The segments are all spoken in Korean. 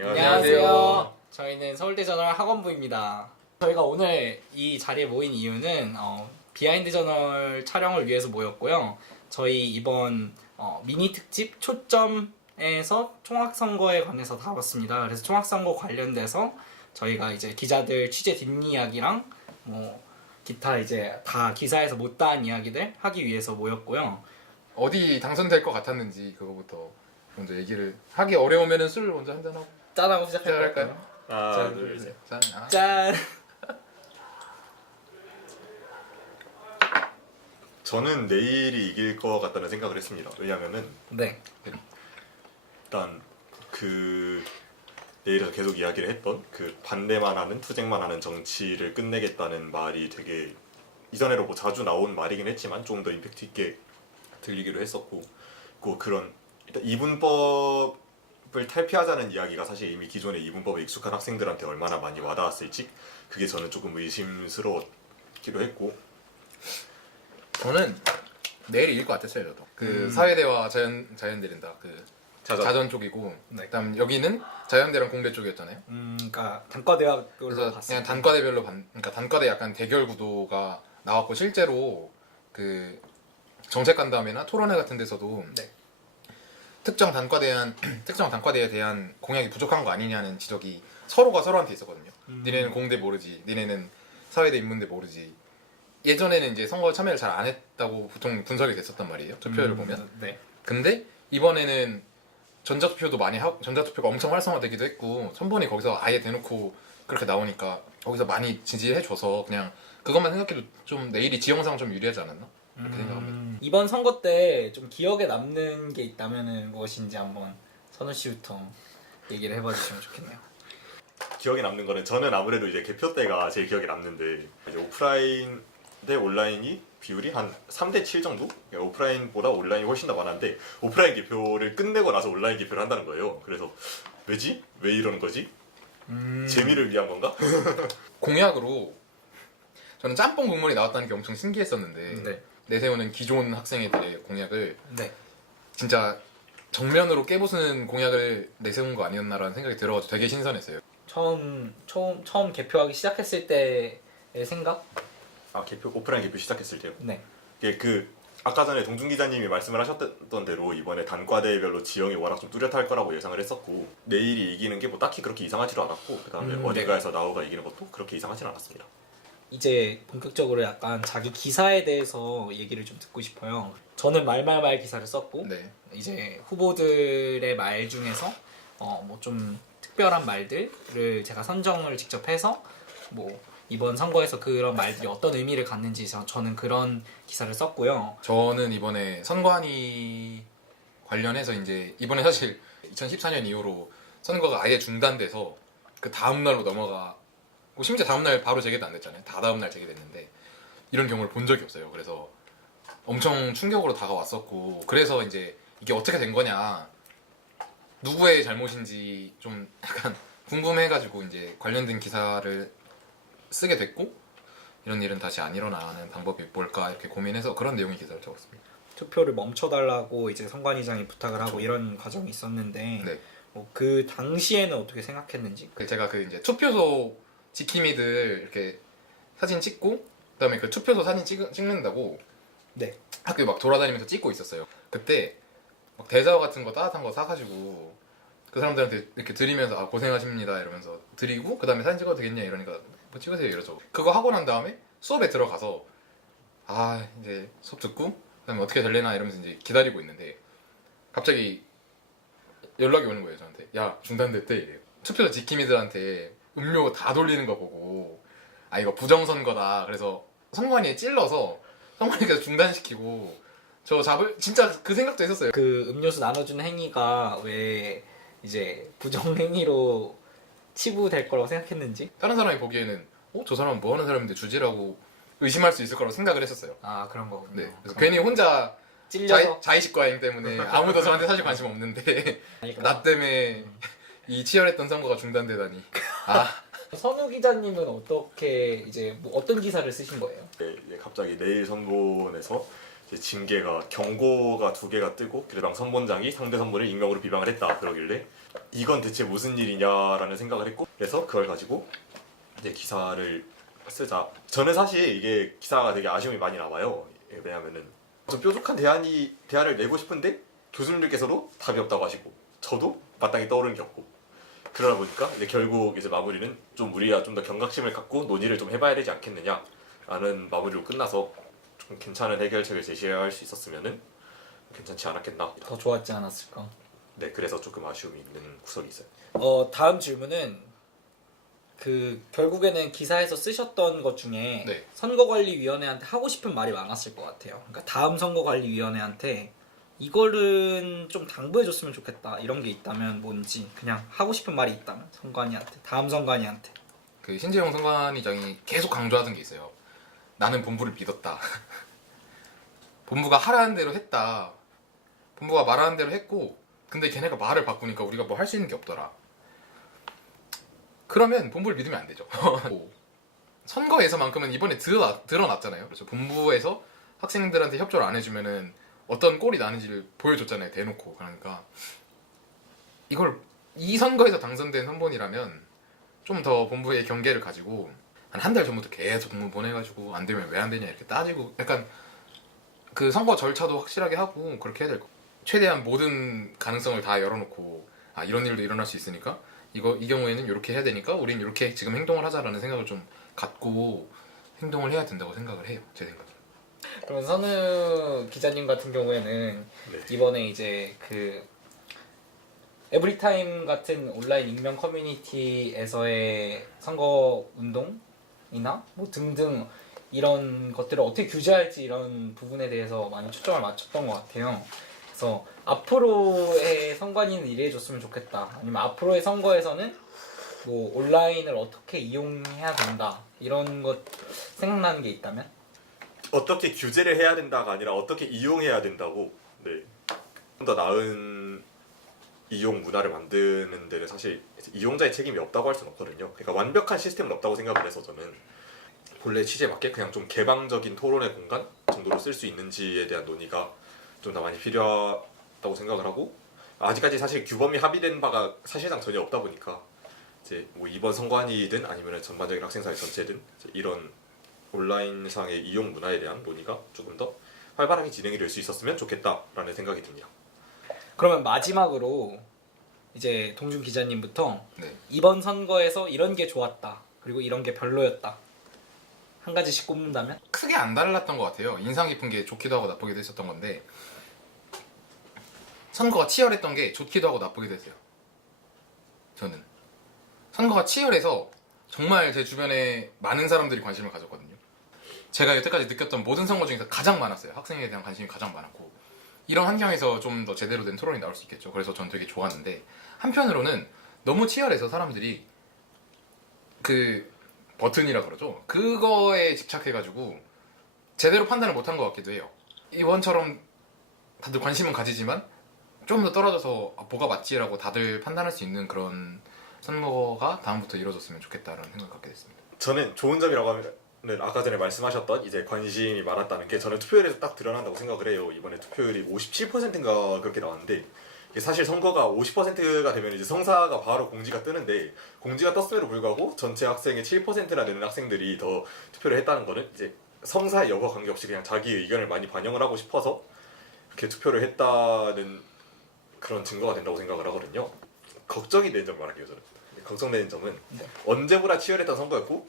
안녕하세요. 저희는 서울대 저널 학원부입니다. 저희가 오늘 이 자리에 모인 이유는 비하인드 저널 촬영을 위해서 모였고요. 저희 이번 미니 특집 초점에서 총학선거에 관해서 다뤘습니다. 그래서 총학선거 관련돼서 저희가 이제 기자들 취재 뒷이야기랑 기타 이제 다 기사에서 못다한 이야기들 하기 위해서 모였고요. 어디 당선될 것 같았는지 그거부터 먼저 얘기를 하기 어려우면은 술 먼저 한잔하고 짠하고 시작할까요? 시작할까요? 짠. 둘, 셋. 짠. 짠! 저는 내일이 이길 것 같다는 생각을 했습니다. 왜냐면은 네. 일단 내일에서 계속 이야기를 했던 반대만 하는 투쟁만 하는 정치를 끝내겠다는 말이 되게 이전에도 자주 나온 말이긴 했지만 조금 더 임팩트 있게 들리기로 했었고, 그런 일단 이분법을 탈피하자는 이야기가 사실 이미 기존의 이분법에 익숙한 학생들한테 얼마나 많이 와닿았을지 그게 저는 조금 의심스러웠기도 했고. 저는 내일 이길 것 같았어요. 저도 사회대와 자연대린다 자전 쪽이고, 네. 그다음 여기는 자연대랑 공대 쪽이었잖아요. 그러니까 단과대학으로 그래서 갔어요. 그냥 단과대별로 그러니까 단과대 약간 대결 구도가 나왔고, 실제로 그 정책간담회나 토론회 같은 데서도 네. 특정 단과대에 대한 공약이 부족한 거 아니냐는 지적이 서로가 서로한테 있었거든요. 니네는 공대 모르지, 니네는 사회대 인문대 모르지. 예전에는 이제 선거 참여를 잘 안 했다고 보통 분석이 됐었단 말이에요. 투표율을 보면. 네. 근데 이번에는 전자투표가 엄청 활성화되기도 했고, 선본이 거기서 아예 대놓고 그렇게 나오니까 거기서 많이 지지해줘서 그냥 그것만 생각해도 좀 내일이 지형상 좀 유리하지 않았나? 그렇게 생각합니다. 이번 선거 때 좀 기억에 남는 게 있다면은 무엇인지 한번 선우 씨부터 얘기를 해봐주시면 좋겠네요. 기억에 남는 거는 저는 아무래도 이제 개표 때가 제일 기억에 남는데, 이제 오프라인 대 온라인이 비율이 한 3대 7 정도? 오프라인보다 온라인이 훨씬 더 많았는데 오프라인 개표를 끝내고 나서 온라인 개표를 한다는 거예요. 그래서 왜지? 왜 이러는 거지? 재미를 위한 건가? 공약으로 저는 짬뽕 국물이 나왔다는 게 엄청 신기했었는데, 네. 내세우는 기존 학생회들의 공약을 네. 진짜 정면으로 깨부수는 공약을 내세운 거 아니었나라는 생각이 들어가지고 되게 신선했어요. 처음 개표하기 시작했을 때의 생각? 오프라인 개표 시작했을 때요. 네. 이게 아까 전에 동준 기자님이 말씀을 하셨던 대로 이번에 단과대별로 지형이 워낙 좀 뚜렷할 거라고 예상을 했었고, 내일이 이기는 게 뭐 딱히 그렇게 이상하지도 않았고, 그다음에 어디가에서 나오가 이기는 것도 그렇게 이상하진 않았습니다. 이제 본격적으로 약간 자기 기사에 대해서 얘기를 좀 듣고 싶어요. 저는 말말말 기사를 썼고, 네. 이제 후보들의 말 중에서 좀 특별한 말들을 제가 선정을 직접 해서 이번 선거에서 그런 말들이 어떤 의미를 갖는지 저는 그런 기사를 썼고요. 저는 이번에 선관위 관련해서 이제 이번에 사실 2014년 이후로 선거가 아예 중단돼서 그 다음 날로 넘어가고, 심지어 다음 날 바로 재개도 안 됐잖아요. 다음 날 재개됐는데 이런 경우를 본 적이 없어요. 그래서 엄청 충격으로 다가왔었고, 그래서 이제 이게 어떻게 된 거냐, 누구의 잘못인지 좀 약간 궁금해가지고 이제 관련된 기사를 쓰게 됐고, 이런 일은 다시 안 일어나는 방법이 뭘까 이렇게 고민해서 그런 내용의 기사를 적었습니다. 투표를 멈춰달라고 이제 선관위장이 부탁을 하고 이런 과정이 있었는데, 네. 그 당시에는 어떻게 생각했는지? 제가 이제 투표소 지킴이들 이렇게 사진 찍고, 그다음에 그 투표소 사진 찍는다고 네. 학교에 막 돌아다니면서 찍고 있었어요. 그때 막 대자화 같은 거 따뜻한 거 사가지고 그 사람들한테 이렇게 드리면서 고생하십니다 이러면서 드리고, 그다음에 사진 찍어도 되겠냐 이러니까 뭐 찍으세요 이러죠. 그거 하고 난 다음에 수업에 들어가서 이제 수업 듣고 그다음에 어떻게 될래나 이러면서 이제 기다리고 있는데 갑자기 연락이 오는 거예요, 저한테. 야, 중단됐대 이래요. 투표소 지킴이들한테 음료 다 돌리는 거 보고 이거 부정선거다, 그래서 선관위에 찔러서 선관위께서 중단시키고 저 진짜 그 생각도 했었어요. 그 음료수 나눠주는 행위가 왜 이제 부정행위로 치부될 거라고 생각했는지? 다른 사람이 보기에는 저 사람은 뭐 하는 사람인데 주지라고 의심할 수 있을 거라고 생각을 했었어요. 그런 거군요. 네. 그래서 괜히 혼자 찔려서? 자의식 과잉 때문에 아무도 저한테 사실 관심 없는데 나 때문에 이 치열했던 선거가 중단되다니. 선우 기자님은 어떻게 어떤 기사를 쓰신 거예요? 갑자기 내일 선본에서 이제 징계가 경고가 2개가 뜨고 교대방 선본장이 상대 선본을 익명으로 비방을 했다 그러길래 이건 대체 무슨 일이냐라는 생각을 했고 그래서 그걸 가지고 이제 기사를 쓰자. 저는 사실 이게 기사가 되게 아쉬움이 많이 남아요. 왜냐면은 좀 뾰족한 대안을 내고 싶은데 교수님들께서도 답이 없다고 하시고 저도 마땅히 떠오르는 게 없고 그러다 보니까 이제 결국 이제 마무리는 좀 우리가 좀 더 경각심을 갖고 논의를 좀 해봐야 되지 않겠느냐라는 마무리로 끝나서 좀 괜찮은 해결책을 제시할 수 있었으면은 괜찮지 않았겠나. 더 좋았지 않았을까? 네, 그래서 조금 아쉬움이 있는 구석이 있어요. 다음 질문은 결국에는 기사에서 쓰셨던 것 중에 네. 선거관리위원회한테 하고 싶은 말이 많았을 것 같아요. 그러니까 다음 선거관리위원회한테 이거는 좀 당부해줬으면 좋겠다 이런 게 있다면 뭔지 그냥 하고 싶은 말이 있다면 선관위한테 다음 선관위한테. 그 신재용 선관위장이 계속 강조하던 게 있어요. 나는 본부를 믿었다. 본부가 하라는 대로 했다. 본부가 말하는 대로 했고 근데 걔네가 말을 바꾸니까 우리가 뭐 할 수 있는 게 없더라. 그러면 본부를 믿으면 안 되죠. 선거에서만큼은 이번에 드러났잖아요. 그렇죠. 본부에서 학생들한테 협조를 안 해주면은 어떤 꼴이 나는지를 보여줬잖아요. 대놓고. 그러니까 이걸 이 선거에서 당선된 선본이라면 좀 더 본부의 경계를 가지고 한 달 전부터 계속 공문 보내가지고 안 되면 왜 안 되냐 이렇게 따지고 약간 그 선거 절차도 확실하게 하고 그렇게 해야 될 거. 최대한 모든 가능성을 다 열어놓고 이런 일도 일어날 수 있으니까 이 경우에는 이렇게 해야 되니까 우린 이렇게 지금 행동을 하자라는 생각을 좀 갖고 행동을 해야 된다고 생각을 해요. 제 생각에. 그럼 선우 기자님 같은 경우에는 네. 이번에 이제 에브리타임 같은 온라인 익명 커뮤니티에서의 선거 운동이나 뭐 등등 이런 것들을 어떻게 규제할지 이런 부분에 대해서 많이 초점을 맞췄던 것 같아요. 그래서 앞으로의 선관위는 이래줬으면 좋겠다. 아니면 앞으로의 선거에서는 뭐 온라인을 어떻게 이용해야 된다. 이런 것 생각나는 게 있다면? 어떻게 규제를 해야 된다가 아니라 어떻게 이용해야 된다고. 네. 좀 더 나은 이용 문화를 만드는 데는 사실 이용자의 책임이 없다고 할 수는 없거든요. 그러니까 완벽한 시스템은 없다고 생각을 해서 저는 본래 취지에 맞게 그냥 좀 개방적인 토론의 공간 정도로 쓸 수 있는지에 대한 논의가 좀 더 많이 필요하다고 생각을 하고 아직까지 사실 규범이 합의된 바가 사실상 전혀 없다 보니까 이제 뭐 이번 선관위든 아니면 전반적인 학생사회 전체든 이런 온라인상의 이용 문화에 대한 논의가 조금 더 활발하게 진행이 될 수 있었으면 좋겠다라는 생각이 듭니다. 그러면 마지막으로 이제 동준 기자님부터 네. 이번 선거에서 이런 게 좋았다. 그리고 이런 게 별로였다. 한 가지씩 꼽는다면? 크게 안 달랐던 것 같아요. 인상 깊은 게 좋기도 하고 나쁘기도 했었던 건데 선거가 치열했던 게 좋기도 하고 나쁘기도 했어요. 저는 선거가 치열해서 정말 제 주변에 많은 사람들이 관심을 가졌거든요. 제가 여태까지 느꼈던 모든 선거 중에서 가장 많았어요. 학생에 대한 관심이 가장 많았고 이런 환경에서 좀 더 제대로 된 토론이 나올 수 있겠죠. 그래서 전 되게 좋았는데 한편으로는 너무 치열해서 사람들이 버튼이라 그러죠. 그거에 집착해가지고 제대로 판단을 못한 것 같기도 해요. 이번처럼 다들 관심은 가지지만 좀 더 떨어져서 뭐가 맞지라고 다들 판단할 수 있는 그런 선거가 다음부터 이루어졌으면 좋겠다라는 생각을 갖게 됐습니다. 저는 좋은 점이라고 하면은 아까 전에 말씀하셨던 이제 관심이 많았다는 게 저는 투표율에서 딱 드러난다고 생각을 해요. 이번에 투표율이 57%인가 그렇게 나왔는데 이게 사실 선거가 50%가 되면 이제 성사가 바로 공지가 뜨는데 공지가 떴음에도 불구하고 전체 학생의 7%나 되는 학생들이 더 투표를 했다는 거는 이제 성사 여부와 관계없이 그냥 자기 의견을 많이 반영을 하고 싶어서 이렇게 투표를 했다는 그런 증거가 된다고 생각을 하거든요. 걱정이 되는 점 말할게요. 저는 걱정되는 점은 언제보다 치열했던 선거였고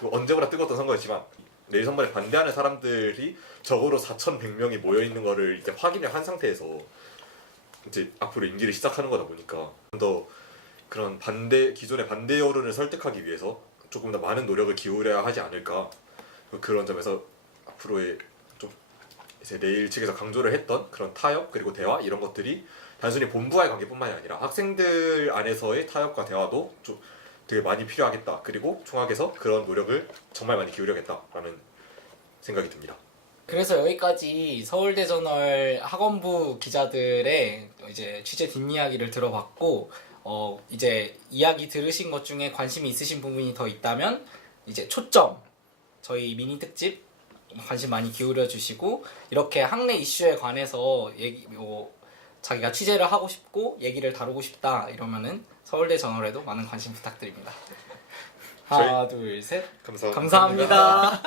또 언제보다 뜨거웠던 선거였지만 내일 선거에 반대하는 사람들이 적어도 4,100명이 모여 있는 거를 이제 확인을 한 상태에서 이제 앞으로 임기를 시작하는 거다 보니까 좀 더 그런 기존의 반대 여론을 설득하기 위해서 조금 더 많은 노력을 기울여야 하지 않을까. 그런 점에서 앞으로의 좀 이제 내일 측에서 강조를 했던 그런 타협 그리고 대화 이런 것들이 단순히 본부와의 관계뿐만이 아니라 학생들 안에서의 타협과 대화도 좀 되게 많이 필요하겠다. 그리고 총학에서 그런 노력을 정말 많이 기울여야겠다라는 생각이 듭니다. 그래서 여기까지 서울대저널 학원부 기자들의 이제 취재 뒷이야기를 들어봤고 이제 이야기 들으신 것 중에 관심이 있으신 부분이 더 있다면 이제 초점 저희 미니 특집 관심 많이 기울여 주시고 이렇게 학내 이슈에 관해서 자기가 취재를 하고 싶고 얘기를 다루고 싶다 이러면은 서울대 저널에도 많은 관심 부탁드립니다. 하나, 둘, 셋. 감사합니다. 감사합니다.